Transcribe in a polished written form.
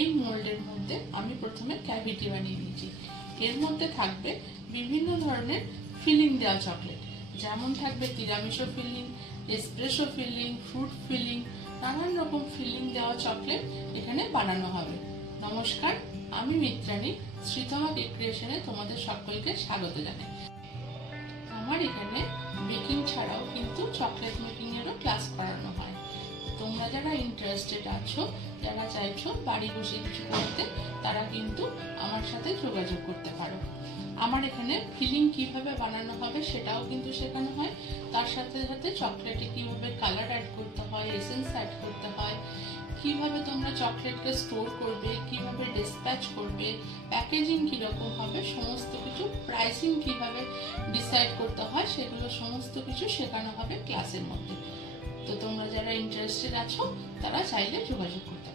এই মোল্ডের মধ্যে আমি প্রথমে ক্যাভিটি বানিয়ে নিয়েছি। এর মধ্যে থাকবে বিভিন্ন ধরনের ফিলিং দেওয়া চকলেট, যেমন থাকবে tiramisu filling, espresso filling, fruit filling, নানান রকম ফিলিং দেওয়া চকলেট এখানে বানানো হবে। নমস্কার, আমি মিত্রাণী, শ্রীতমা কেক ক্রিয়েশনে তোমাদের সকলকে স্বাগত জানাই। আমার এখানে বেকিং ছাড়াও কিন্তু চকলেট মেকিং এরও ক্লাস করানো হয়। তোমরা যারা ইন্টারেস্টেড আছো, যারা চাইছো বাড়ি বসে কিছু করতে, তারা কিন্তু আমার সাথে যোগাযোগ করতে পারো। আমার এখানে ফিলিং কিভাবে বানানো হবে সেটাও কিন্তু শেখানো হয়। তার সাথে সাথে চকলেটে কিভাবে কালার অ্যাড করতে হয়, এসেন্স অ্যাড করতে হয়, কিভাবে তোমরা চকলেটকে স্টোর করবে, কিভাবে ডিসপ্যাচ করবে, প্যাকেজিং কিরকম হবে, সমস্ত কিছু, প্রাইসিং কিভাবে ডিসাইড করতে হয়, সেগুলো সমস্ত কিছু শেখানো হবে ক্লাসের মধ্যে। তো তোমরা যারা ইন্টারেস্টেড আছো তারা চাইলে যোগাযোগ করতে